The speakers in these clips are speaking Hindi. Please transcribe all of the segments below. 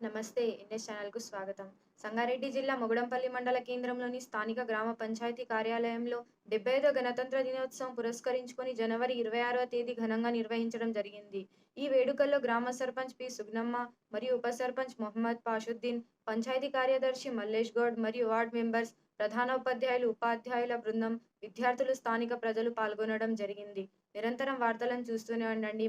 నమస్తే ఎన్ఎస్ ఛానల్కు స్వాగతం. సంగారెడ్డి జిల్లా మొగడంపల్లి మండల కేంద్రంలోని స్థానిక గ్రామ పంచాయతీ కార్యాలయంలో డెబ్బై ఐదో గణతంత్ర దినోత్సవం పురస్కరించుకొని జనవరి ఇరవై ఆరవ తేదీ ఘనంగా నిర్వహించడం జరిగింది. ఈ వేడుకల్లో గ్రామ సర్పంచ్ పి. సుగ్నమ్మ మరియు ఉప సర్పంచ్ మొహమ్మద్ పాషుద్దీన్ పంచాయతీ కార్యదర్శి మల్లేష్ గౌడ్ మరియు వార్డ్ మెంబర్స్ ప్రధానోపాధ్యాయులు ఉపాధ్యాయుల బృందం విద్యార్థులు స్థానిక ప్రజలు పాల్గొనడం జరిగింది. నిరంతరం వార్తలను చూస్తూనే ఉండండి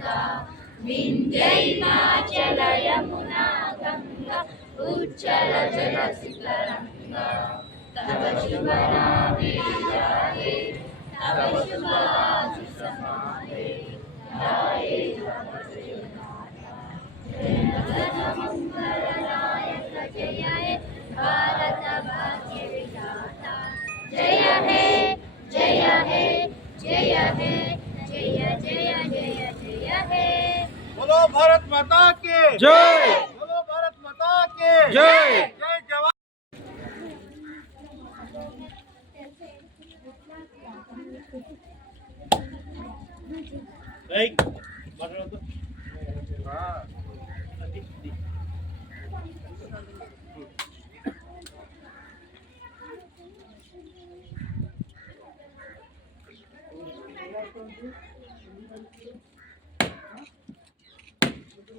గంగా వింధ్యైనా చలయమునా గంగా ఉచ్చల జల भारत माता के। जय। बोलो भारत माता के। जय। जय जवान।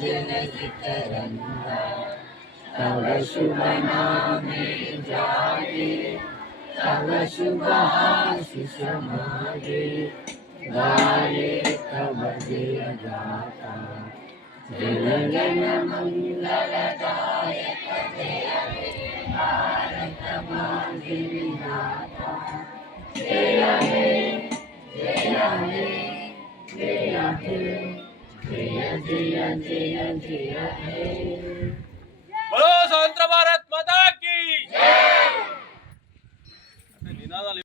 जनहितरङ्गा तव शुभनामे जागे तव शुभाशिषमागे गाये तव जयगाता जनगणमङ्गलदायक जय जय हे जय हे जय हे స్వతంత్ర భారత్ మాతాకి నినాదాలు